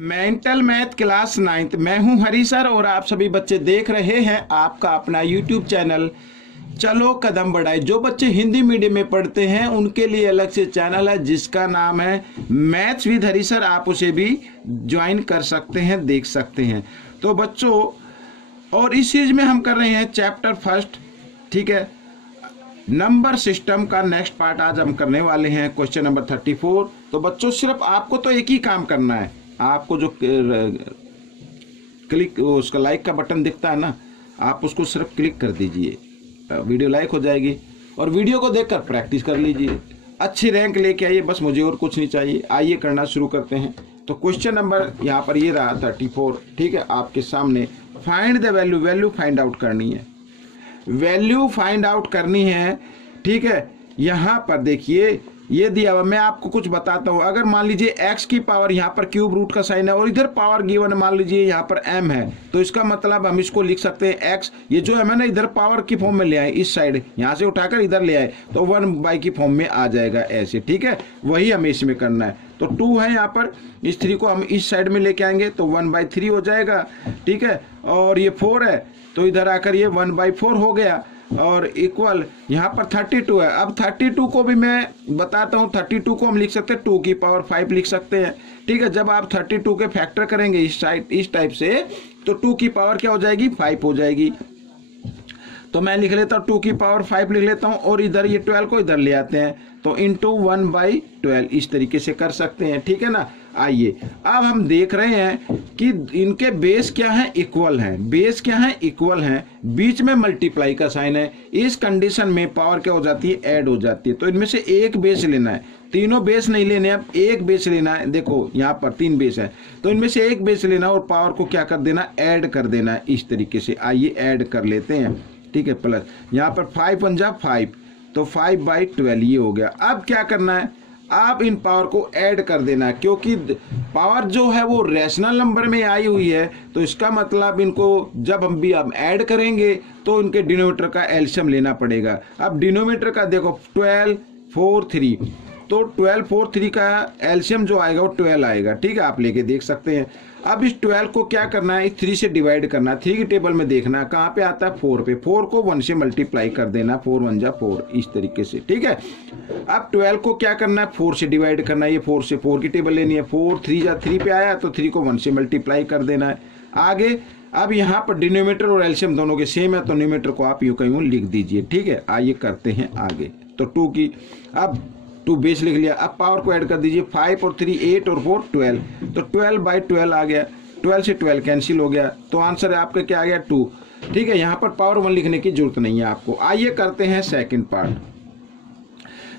Mental math class 9th। मैं हूं हरी sir और आप सभी बच्चे देख रहे हैं आपका अपना यूट्यूब चैनल चलो कदम बढ़ाए। जो बच्चे हिंदी मीडियम में पढ़ते हैं उनके लिए अलग से चैनल है जिसका नाम है मैथ्स विद हरी सर। आप उसे भी ज्वाइन कर सकते हैं, देख सकते हैं। तो बच्चों, और इस चीज में हम कर रहे हैं चैप्टर फर्स्ट, ठीक है, नंबर सिस्टम का नेक्स्ट पार्ट आज हम करने वाले हैं, क्वेश्चन नंबर 34। तो बच्चों सिर्फ आपको तो एक ही काम करना है, आपको जो क्लिक उसका लाइक का बटन दिखता है ना, आप उसको सिर्फ क्लिक कर दीजिए, वीडियो लाइक हो जाएगी और वीडियो को देखकर प्रैक्टिस कर लीजिए, अच्छी रैंक लेके आइए, बस मुझे और कुछ नहीं चाहिए। आइए करना शुरू करते हैं। तो क्वेश्चन नंबर यहाँ पर ये रहा 34, ठीक है, आपके सामने। Find the value, value find out करनी है, वैल्यू फाइंड आउट करनी है, ठीक है। यहाँ पर देखिए ये दिया हुआ, मैं आपको कुछ बताता हूँ। अगर मान लीजिए x की पावर, यहाँ पर क्यूब रूट का साइन है और इधर पावर गिवन मान लीजिए यहाँ पर m है, तो इसका मतलब हम इसको लिख सकते हैं x, ये जो m है ना इधर पावर की फॉर्म में ले आए, इस साइड यहाँ से उठाकर इधर ले आए तो 1/, की फॉर्म में आ जाएगा ऐसे, ठीक है। वही हमें इसमें करना है। तो 2 है यहाँ पर, इस 3 को हम इस साइड में लेके आएंगे तो 1/3 हो जाएगा, ठीक है। और ये 4 है तो इधर आकर ये 1/4 हो गया और इक्वल यहाँ पर 32 है। अब 32 को भी मैं बताता हूँ, 32 को हम लिख सकते हैं 2 की पावर 5 लिख सकते हैं, ठीक है। जब आप 32 के फैक्टर करेंगे इस टाइप से तो 2 की पावर क्या हो जाएगी, 5 हो जाएगी। तो मैं लिख लेता हूँ 2 की पावर 5 लिख लेता हूँ और इधर ये 12 को इधर ले आते हैं तो इंटू 1/12 इस तरीके से कर सकते हैं, ठीक है ना। आइए अब हम देख रहे हैं कि इनके बेस क्या है, इक्वल हैं। बेस क्या है, इक्वल हैं, बीच में मल्टीप्लाई का साइन है। इस कंडीशन में पावर क्या हो जाती है, ऐड हो जाती है। तो इनमें से एक बेस लेना है, तीनों बेस नहीं लेने, अब एक बेस लेना है। देखो यहाँ पर 3 बेस है तो इनमें से एक बेस लेना और पावर को क्या कर देना, ऐड कर देना है इस तरीके से। आइए ऐड कर लेते हैं, ठीक है। प्लस यहाँ पर 5 × 5 तो 5/12 ये हो गया। अब क्या करना है, आप इन पावर को ऐड कर देना है, क्योंकि पावर जो है वो रैशनल नंबर में आई हुई है तो इसका मतलब इनको जब हम भी अब ऐड करेंगे तो इनके डिनोमिनेटर का एलसीएम लेना पड़ेगा। अब डिनोमिनेटर का देखो 12 4 3, तो 12 4 3 का एलसीएम जो आएगा वो 12 आएगा, ठीक है, आप लेके देख सकते हैं। अब इस 12 को क्या करना है, 3 से डिवाइड करना है। 3 की टेबल में देखना है कहाँ पे आता है, 4 पे। 4 को 1 से मल्टीप्लाई कर देना, 4 1 जा 4 इस तरीके से, ठीक है। अब 12 को क्या करना है, 4 से डिवाइड करना है। ये 4 से 4 की टेबल लेनी है, 4 3 जा 3 पे आया तो 3 को 1 से मल्टीप्लाई कर देना है। आगे अब यहाँ पर डिनोमिनेटर और एलसीएम दोनों के सेम है तो न्यूमरेटर को आप यूं कहीं लिख दीजिए, ठीक है। आइए करते हैं आगे। तो 2 की, अब 2 बेस लिख लिया। अब पावर को ऐड कर दीजिए, 5 और 3 8 और 4 12, तो 12/12 आ गया। 12 से 12 कैंसिल हो गया तो आंसर है आपका क्या आ गया, 2, ठीक है। यहाँ पर पावर 1 लिखने की जरूरत नहीं है आपको। आइए करते हैं सेकंड पार्ट।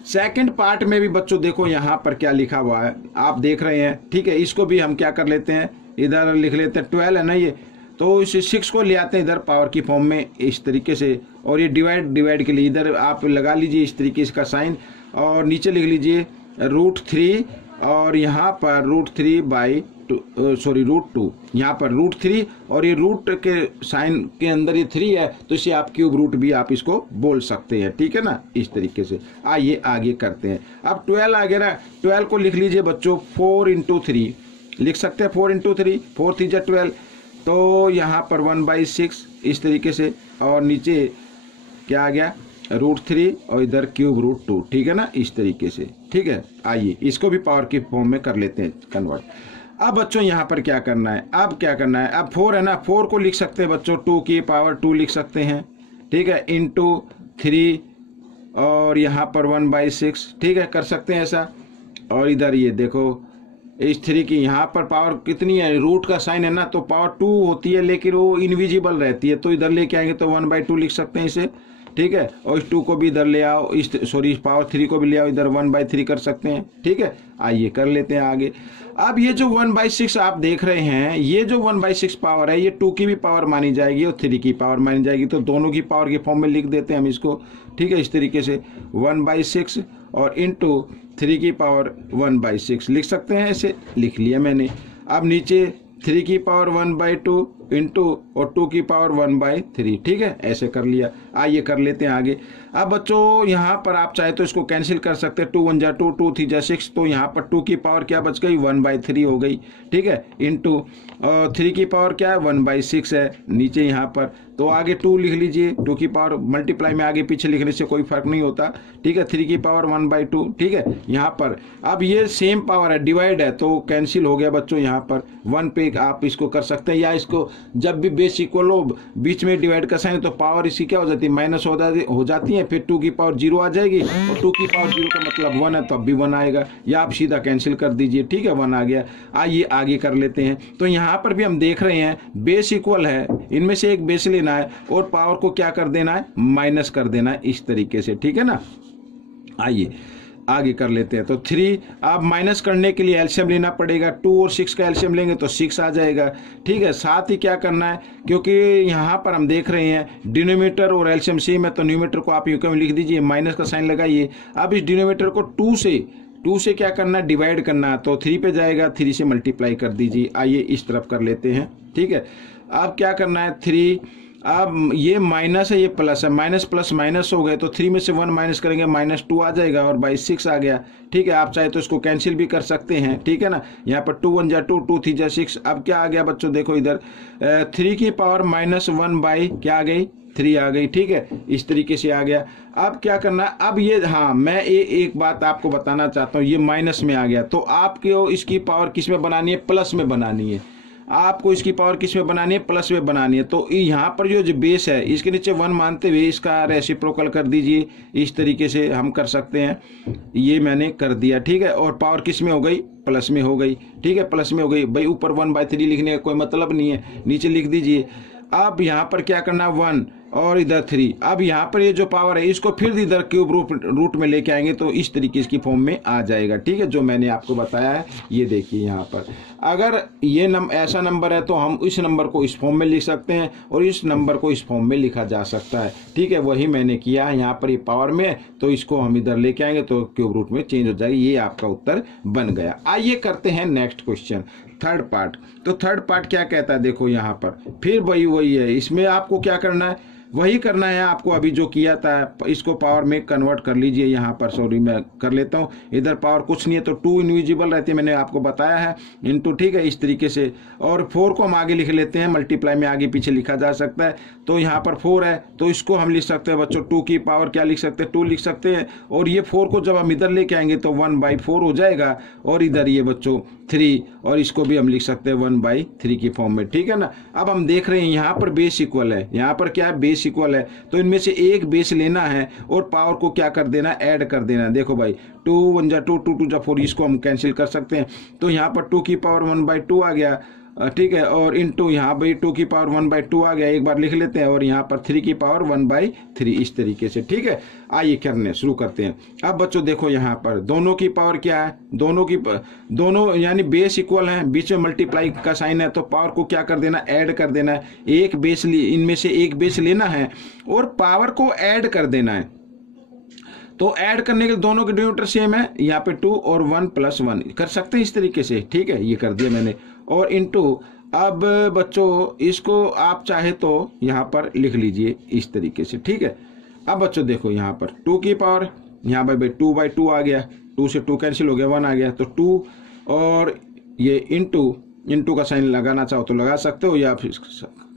सेकंड पार्ट में भी बच्चों देखो यहाँ पर क्या लिखा हुआ है, आप देख रहे हैं, ठीक है। इसको भी हम क्या कर लेते हैं, इधर लिख लेते हैं 12 है ना ये, तो इस 6 को ले आते हैं इधर पावर की फॉर्म में इस तरीके से, और ये डिवाइड के लिए इधर आप लगा लीजिए इस तरीके से का साइन और नीचे लिख लीजिए √3 और यहाँ पर √2, यहाँ पर √3 और ये रूट के साइन के अंदर ये 3 है तो इसे आप क्यूब रूट भी आप इसको बोल सकते हैं, ठीक है ना, इस तरीके से। आइए आगे करते हैं। अब 12 आ गया ना, 12 को लिख लीजिए बच्चों 4 × 3 लिख सकते हैं, 4 × 3, 4 3 जा 12, तो यहाँ पर 1/6 इस तरीके से, और नीचे क्या आ गया √3 और इधर क्यूब √2, ठीक है ना, इस तरीके से, ठीक है। आइए इसको भी पावर की फॉर्म में कर लेते हैं कन्वर्ट। अब बच्चों यहाँ पर क्या करना है, अब क्या करना है, अब 4 है ना, 4 को लिख सकते हैं बच्चों 2 की पावर 2 लिख सकते हैं, ठीक है, इंटू 3 और यहाँ पर 1/6, ठीक है, कर सकते हैं ऐसा। और इधर ये देखो इस 3 की यहाँ पर पावर कितनी है, रूट का साइन है ना तो पावर 2 होती है लेकिन वो इनविजिबल रहती है, तो इधर लेके आएंगे तो 1/2 लिख सकते हैं इसे, ठीक है। और इस 2 को भी इधर ले आओ, इस पावर 3 को भी ले आओ इधर, 1/3 कर सकते हैं, ठीक है। आइए कर लेते हैं आगे। अब ये जो 1/6 आप देख रहे हैं, ये जो 1/6 पावर है ये 2 की भी पावर मानी जाएगी और 3 की पावर मानी जाएगी, तो दोनों की पावर के फॉर्म में लिख देते हैं हम इसको, ठीक है, इस तरीके से 1/6 और इंटू 3 की पावर 1/6 लिख सकते हैं, ऐसे लिख लिया मैंने। अब नीचे 3 की पावर 1/2 इंटू और 2 की पावर 1/3, ठीक है, ऐसे कर लिया। आइए कर लेते हैं आगे। अब बच्चों यहाँ पर आप चाहे तो इसको कैंसिल कर सकते हैं, 2 1 जा 2, 2 3 जा 6, तो यहाँ पर 2 की पावर क्या बच गई 1/3 हो गई, ठीक है, इंटू 3 की पावर क्या है 1/6 है नीचे यहाँ पर, तो आगे 2 लिख लीजिए। 2 की पावर मल्टीप्लाई में आगे पीछे लिखने से कोई फर्क नहीं होता, ठीक है। 3 की पावर 1/2, ठीक है। यहाँ पर अब ये सेम पावर है, डिवाइड है, तो कैंसिल हो गया बच्चों। यहाँ पर 1 पे आप इसको कर सकते हैं, या इसको जब भी बेस इक्वल हो बीच में डिवाइड का साइन तो पावर इसकी क्या हो जाती है माइनस हो जाती है, फिर 2 की पावर 0 आ जाएगी, और 2 की पावर 0 का मतलब 1 है, तब भी 1 आएगा, या आप सीधा कैंसिल कर दीजिए, ठीक है, 1 आ गया। आइए आगे कर लेते हैं। तो यहाँ पर भी हम देख रहे हैं बेस इक्वल है, इनमें से एक बेस लेना है और पावर को क्या कर देना है माइनस कर देना है, इस तरीके से, ठीक है ना। आइए आगे कर लेते हैं। तो 3 आप माइनस करने के लिए एलसीएम लेना पड़ेगा, 2 और 6 का एलसीएम लेंगे तो 6 आ जाएगा, ठीक है। साथ ही क्या करना है, क्योंकि यहाँ पर हम देख रहे हैं डिनोमिनेटर और एलसीएम सेम है, तो न्यूमरेटर को आप यूं लिख दीजिए, माइनस का साइन लगाइए। अब इस डिनोमिनेटर को 2 से क्या करना है डिवाइड करना है, तो 3 पे जाएगा, 3 से मल्टीप्लाई कर दीजिए। आइए इस तरफ कर लेते हैं, ठीक है। अब क्या करना है 3, अब ये माइनस है ये प्लस है, माइनस प्लस माइनस हो गए, तो 3 में से 1 माइनस करेंगे -2 आ जाएगा, और बाई 6 आ गया, ठीक है। आप चाहे तो इसको कैंसिल भी कर सकते हैं, ठीक है ना। यहाँ पर 2 1 जा 2, 2 3 जा 6। अब क्या आ गया बच्चों, देखो इधर 3 की पावर -1 क्या आ गई 3 आ गई, ठीक है, इस तरीके से आ गया। अब क्या करना है, अब ये हाँ मैं एक बात आपको बताना चाहता हूँ, ये माइनस में आ गया, तो आपको इसकी पावर किस में बनानी है, प्लस में बनानी है। आपको इसकी पावर किस में बनानी है, प्लस में बनानी है। तो यहाँ पर जो बेस है इसके नीचे 1 मानते हुए इसका रेसिप्रोकल कर दीजिए, इस तरीके से हम कर सकते हैं। ये मैंने कर दिया, ठीक है, और पावर किस में हो गई प्लस में हो गई, ठीक है, प्लस में हो गई। भाई ऊपर 1/3 लिखने का कोई मतलब नहीं है, नीचे लिख दीजिए। अब यहाँ पर क्या करना 1 और इधर 3। अब यहाँ पर ये जो पावर है इसको फिर इधर क्यूब रूट में लेके आएंगे तो इस तरीके इसकी फॉर्म में आ जाएगा, ठीक है, जो मैंने आपको बताया है। ये देखिए यहाँ पर अगर ये ऐसा नंबर है तो हम इस नंबर को इस फॉर्म में लिख सकते हैं और इस नंबर को इस फॉर्म में लिखा जा सकता है, ठीक है। वही मैंने किया है, यहाँ पर ये पावर में, तो इसको हम इधर लेके आएंगे तो क्यूब रूट में चेंज हो जाएगी। ये आपका उत्तर बन गया। आइए करते हैं नेक्स्ट क्वेश्चन, थर्ड पार्ट। तो थर्ड पार्ट क्या कहता है, देखो यहाँ पर फिर वही है, इसमें आपको क्या करना है, वही करना है आपको अभी जो किया था, इसको पावर में कन्वर्ट कर लीजिए। यहाँ पर सॉरी मैं कर लेता हूँ, इधर पावर कुछ नहीं है तो 2 इनविजिबल रहती है, मैंने आपको बताया है, इनटू, ठीक है, इस तरीके से। और 4 को हम आगे लिख लेते हैं, मल्टीप्लाई में आगे पीछे लिखा जा सकता है। तो यहाँ पर 4 है तो इसको हम लिख सकते हैं बच्चों 2 की पावर क्या लिख सकते हैं 2 लिख सकते हैं, और ये 4 को जब हम इधर लेके आएंगे तो 1/4 हो जाएगा, और इधर ये बच्चों 3, और इसको भी हम लिख सकते हैं 1/3 की फॉर्म में, ठीक है ना। अब हम देख रहे हैं यहाँ पर बेस इक्वल है, यहाँ पर क्या है बेस इक्वल है, तो इनमें से एक बेस लेना है और पावर को क्या कर देना है ऐड कर देना है। देखो भाई 2 1 जा 2, 2 2 जा 4, इसको हम कैंसिल कर सकते हैं। तो यहाँ पर 2 की पावर 1/2 आ गया, ठीक है, और इंटू यहाँ भाई 2 की पावर 1/2 आ गया, एक बार लिख लेते हैं, और यहाँ पर 3 की पावर 1/3 इस तरीके से, ठीक है। आइए करने शुरू करते हैं। अब बच्चों देखो यहाँ पर दोनों की पावर क्या है, दोनों यानी बेस इक्वल है, बीच में मल्टीप्लाई का साइन है, तो पावर को क्या कर देना ऐड कर देना है। एक बेस इनमें से एक बेस लेना है और पावर को ऐड कर देना है। तो ऐड करने के लिए दोनों के डिनोमिनेटर सेम है, यहाँ पे 2 और 1 + 1 कर सकते हैं इस तरीके से, ठीक है, ये कर दिया मैंने। और इंटू अब बच्चों इसको आप चाहे तो यहाँ पर लिख लीजिए इस तरीके से, ठीक है। अब बच्चों देखो यहाँ पर 2 की पावर, यहाँ पर 2/2 आ गया, 2 से 2 कैंसिल हो गया, 1 आ गया, तो 2 और ये इंटू का साइन लगाना चाहो तो लगा सकते हो, या फिर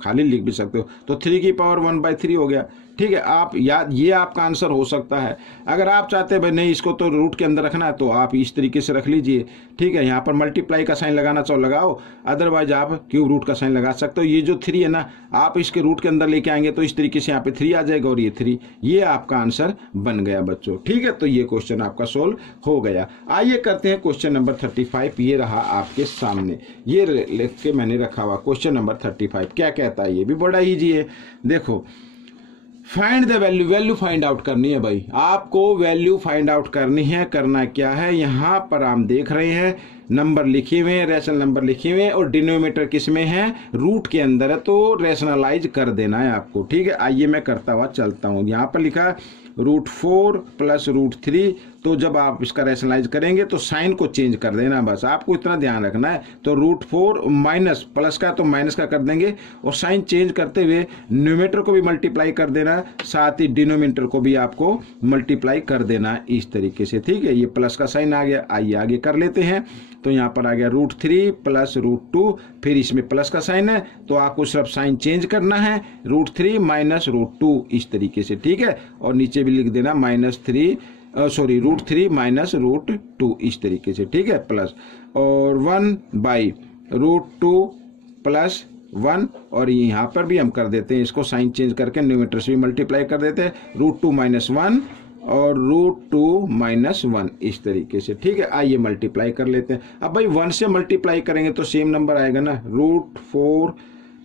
खाली लिख भी सकते हो। तो 3 की पावर 1/3 हो गया, ठीक है। आप याद ये आपका आंसर हो सकता है। अगर आप चाहते हैं भाई नहीं इसको तो रूट के अंदर रखना है तो आप इस तरीके से रख लीजिए, ठीक है। यहाँ पर मल्टीप्लाई का साइन लगाना चाहो लगाओ, अदरवाइज आप क्यूब रूट का साइन लगा सकते हो। ये जो 3 है ना, आप इसके रूट के अंदर लेके आएंगे तो इस तरीके से यहाँ पे 3 आ जाएगा, और ये 3, ये आपका आंसर बन गया बच्चों, ठीक है। तो ये क्वेश्चन आपका सोल्व हो गया। आइए करते हैं क्वेश्चन नंबर 35। ये रहा आपके सामने, ये लिख के मैंने रखा हुआ क्वेश्चन नंबर 35। क्या कहता है, ये भी बड़ा ईजी है। देखो find the value find out करनी है भाई, आपको वैल्यू फाइंड आउट करनी है। करना क्या है, यहाँ पर हम देख रहे हैं नंबर लिखे हुए हैं, रैशनल नंबर लिखे हुए हैं, और डिनोमिनेटर किस में है रूट के अंदर है, तो रैशनलाइज कर देना है आपको, ठीक है। आइए मैं करता हुआ चलता हूँ। यहाँ पर लिखा √4 प्लस √3। तो जब आप इसका रैशनलाइज करेंगे तो साइन को चेंज कर देना, बस आपको इतना ध्यान रखना है। तो √4 माइनस प्लस का तो माइनस का कर देंगे और साइन चेंज करते हुए न्यूमरेटर को भी मल्टीप्लाई कर देना, साथ ही डिनोमिनेटर को भी आपको मल्टीप्लाई कर देना इस तरीके से, ठीक है। ये प्लस का साइन आ गया, आइए आगे कर लेते हैं। तो यहाँ पर आ गया √3 प्लस √2, फिर इसमें प्लस का साइन है तो आपको सिर्फ साइन चेंज करना है, √3 माइनस √2 इस तरीके से, ठीक है। और नीचे भी लिख देना √3 माइनस √2 इस तरीके से, ठीक है, प्लस और 1/√2 प्लस 1। और यहाँ पर भी हम कर देते हैं इसको साइन चेंज करके न्यूमरेटर से भी मल्टीप्लाई कर देते हैं, √2 माइनस 1 और √2 माइनस 1 इस तरीके से, ठीक है। आइए मल्टीप्लाई कर लेते हैं। अब भाई 1 से मल्टीप्लाई करेंगे तो सेम नंबर आएगा ना, √4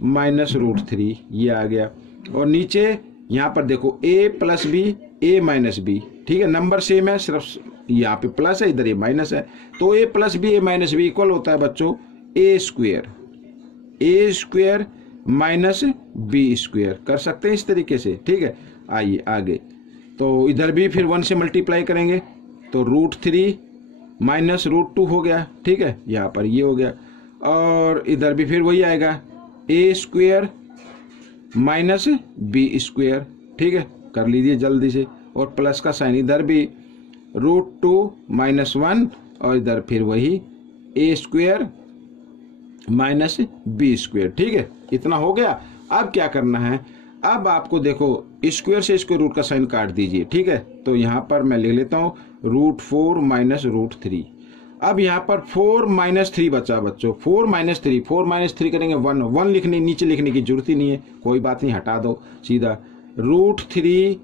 माइनस √3 ये आ गया। और नीचे यहाँ पर देखो a plus B a minus B, ठीक है, नंबर सेम है, सिर्फ यहाँ पे प्लस है, इधर ये माइनस है। तो a plus B a minus B equal होता है बच्चों a square minus b square, कर सकते हैं इस तरीके से, ठीक है। आइए आगे, तो इधर भी फिर 1 से मल्टीप्लाई करेंगे तो √3 माइनस √2 हो गया, ठीक है, यहाँ पर ये हो गया। और इधर भी फिर वही आएगा a square minus b square, ठीक है, कर लीजिए जल्दी से। और प्लस का साइन इधर भी √2 माइनस 1 और इधर फिर वही a square minus b square, ठीक है, इतना हो गया। अब क्या करना है, अब आपको देखो स्क्वायर से स्क्वायर रूट का साइन काट दीजिए, ठीक है। तो यहाँ पर मैं ले लेता हूँ √4 माइनस √3। अब यहाँ पर 4 माइनस 3 बचा बच्चों, 4 माइनस 3 करेंगे 1 लिखने, नीचे लिखने की जरूरत ही नहीं है, कोई बात नहीं, हटा दो सीधा, √3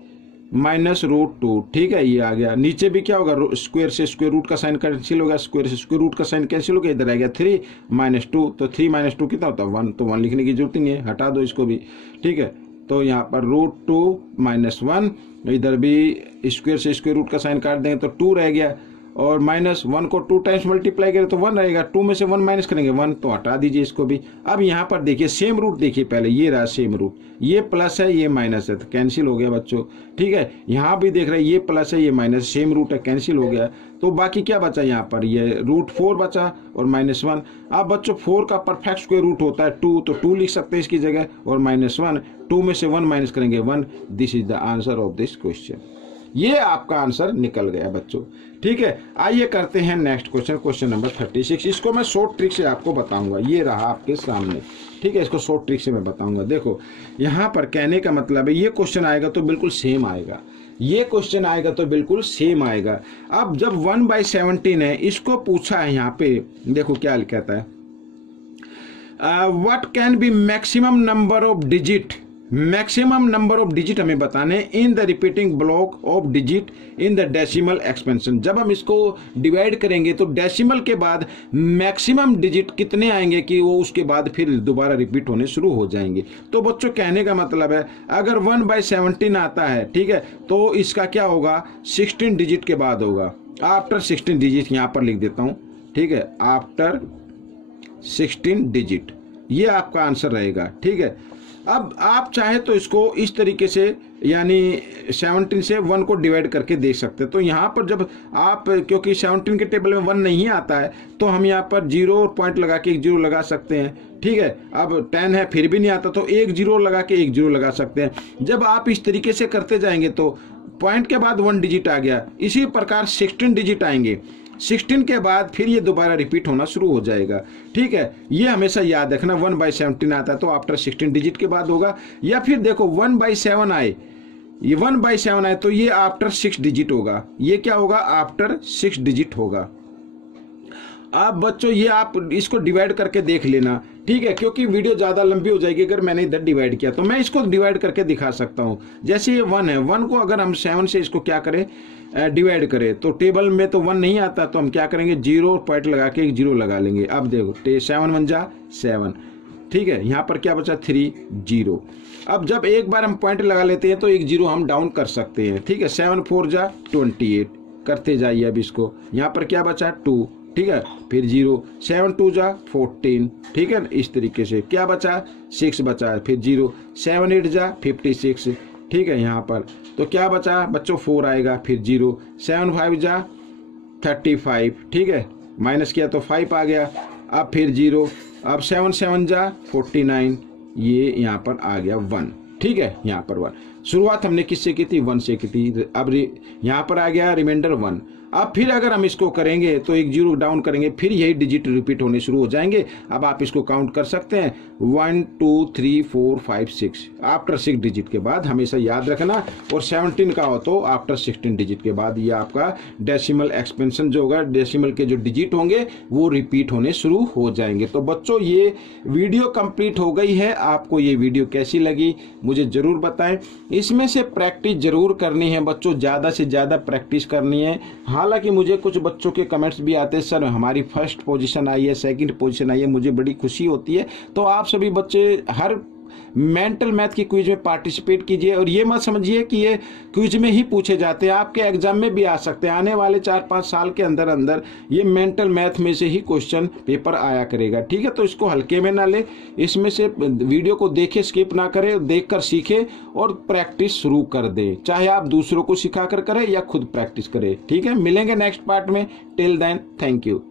माइनस √2, ठीक है, ये आ गया। नीचे भी क्या होगा, स्क्वायर से स्क्वायर रूट का साइन कैंसिल होगा, स्क्वायर से स्क्वायर रूट का साइन कैंसिल हो गया, इधर आ गया 3 माइनस 2, तो 3 माइनस 2 कितना होता है 1, तो 1 लिखने की जरूरत ही नहीं है, हटा दो इसको भी, ठीक है। तो यहाँ पर √2 माइनस 1, इधर भी स्क्वायर से स्क्वायर रूट का साइन काट देंगे तो 2 रह गया, और माइनस 1 को 2 टाइम्स मल्टीप्लाई करें तो 1 रहेगा, 2 में से 1 माइनस करेंगे 1, तो हटा दीजिए इसको भी। अब यहाँ पर देखिए सेम रूट, देखिए पहले ये रहा सेम रूट, ये प्लस है ये माइनस है, तो कैंसिल हो गया बच्चों, ठीक है। यहाँ भी देख रहे हैं ये प्लस है ये माइनस, सेम रूट है, कैंसिल हो गया। तो बाकी क्या बचा यहाँ पर, ये √4 बचा और -1। अब बच्चों 4 का परफेक्ट स्क्वायर रूट होता है 2, तो 2 लिख सकते हैं इसकी जगह, और -1, 2 में से 1 माइनस करेंगे 1। This is the answer of this question. ये आपका आंसर निकल गया बच्चों, ठीक है। आइए करते हैं नेक्स्ट क्वेश्चन, क्वेश्चन नंबर 36। इसको मैं शॉर्ट ट्रिक से आपको बताऊंगा, ये रहा आपके सामने, ठीक है, इसको शॉर्ट ट्रिक से मैं बताऊंगा। देखो यहाँ पर कहने का मतलब है, ये क्वेश्चन आएगा तो बिल्कुल सेम आएगा, ये क्वेश्चन आएगा तो बिल्कुल सेम आएगा। अब जब 1/17 है, इसको पूछा है यहाँ पे, देखो क्या कहता है, what can be maximum number of digit, maximum number of digit हमें बताने in the repeating block of digit in the decimal expansion. जब हम इसको डिवाइड करेंगे तो डेसिमल के बाद मैक्सिमम डिजिट कितने आएंगे कि वो उसके बाद फिर दोबारा रिपीट होने शुरू हो जाएंगे। तो बच्चों कहने का मतलब है, अगर 1/17 आता है, ठीक है, तो इसका क्या होगा, 16 डिजिट के बाद होगा, आफ्टर 16 डिजिट, यहाँ पर लिख देता हूँ, ठीक है, आफ्टर 16 डिजिट, ये आपका आंसर रहेगा, ठीक है। अब आप चाहे तो इसको इस तरीके से, यानी 17 से 1 को डिवाइड करके देख सकते हैं। तो यहाँ पर जब आप, क्योंकि 17 के टेबल में 1 नहीं आता है, तो हम यहाँ पर 0 और पॉइंट लगा के 1 0 लगा सकते हैं, ठीक है। अब 10 है फिर भी नहीं आता, तो 1 0 लगा के 1 0 लगा सकते हैं। जब आप इस तरीके से करते जाएंगे तो पॉइंट के बाद 1 डिजिट आ गया, इसी प्रकार 16 डिजिट आएंगे, 16 के बाद फिर ये दोबारा रिपीट होना शुरू हो जाएगा, ठीक है। ये हमेशा याद रखना, 1/17 आता है तो आफ्टर 16 डिजिट के बाद होगा। या फिर देखो 1/7 आए, ये 1/7 आए तो ये आफ्टर 6 डिजिट होगा, ये क्या होगा, आफ्टर 6 डिजिट होगा। अब बच्चों ये आप इसको डिवाइड करके देख लेना, ठीक है, क्योंकि वीडियो ज़्यादा लंबी हो जाएगी अगर मैंने इधर डिवाइड किया, तो मैं इसको डिवाइड करके दिखा सकता हूँ। जैसे ये 1 है, 1 को अगर हम 7 से इसको क्या करें, डिवाइड करें, तो टेबल में तो 1 नहीं आता, तो हम क्या करेंगे, 0 पॉइंट लगा के 1 0 लगा लेंगे। अब देखो 7 1 जा 7, ठीक है, यहाँ पर क्या बचा 3 0। अब जब एक बार हम पॉइंट लगा लेते हैं तो 1 0 हम डाउन कर सकते हैं, ठीक है। 7 4 जा 28, करते जाइए। अब इसको यहाँ पर क्या बचा 2, ठीक है, फिर 0, 7 2 जा 14, ठीक है। इस तरीके से क्या बचा 6 बचा, फिर 0, 7 8 जा 56, ठीक है। यहाँ पर तो क्या बचा बच्चों 4 आएगा, फिर 0, 7 5 जा 35, ठीक है, माइनस किया तो 5 आ गया, अब फिर 0, अब 7 7 जा 49, ये यहाँ पर आ गया 1, ठीक है। यहाँ पर 1, शुरुआत हमने किससे की थी 1 से की थी, अब यहाँ पर आ गया रिमाइंडर 1। अब फिर अगर हम इसको करेंगे तो एक 0 डाउन करेंगे, फिर यही डिजिट रिपीट होने शुरू हो जाएंगे। अब आप इसको काउंट कर सकते हैं 1 2 3 4 5 6, आफ्टर 6 डिजिट के बाद हमेशा याद रखना। और 17 का हो तो आफ्टर 16 डिजिट के बाद ये आपका डेसिमल एक्सपेंशन जो होगा, डेसिमल के जो डिजिट होंगे वो रिपीट होने शुरू हो जाएंगे। तो बच्चों ये वीडियो कंप्लीट हो गई है। आपको ये वीडियो कैसी लगी मुझे जरूर बताएं। इसमें से प्रैक्टिस जरूर करनी है बच्चों, ज्यादा से ज्यादा प्रैक्टिस करनी है। हालांकि मुझे कुछ बच्चों के कमेंट्स भी आते हैं, सर हमारी फर्स्ट पोजीशन आई है, सेकंड पोजीशन आई है, मुझे बड़ी खुशी होती है। तो आप सभी बच्चे हर मेंटल मैथ की क्विज में पार्टिसिपेट कीजिए और ये मत समझिए कि ये क्विज में ही पूछे जाते हैं, आपके एग्जाम में भी आ सकते हैं। आने वाले 4-5 साल के अंदर अंदर ये मेंटल मैथ में से ही क्वेश्चन पेपर आया करेगा, ठीक है। तो इसको हल्के में ना ले, इसमें से वीडियो को देखे, स्किप ना करें, देखकर सीखे और प्रैक्टिस शुरू कर दे, चाहे आप दूसरों को सिखा कर करें या खुद प्रैक्टिस करें, ठीक है। मिलेंगे नेक्स्ट पार्ट में, टिल देन थैंक यू।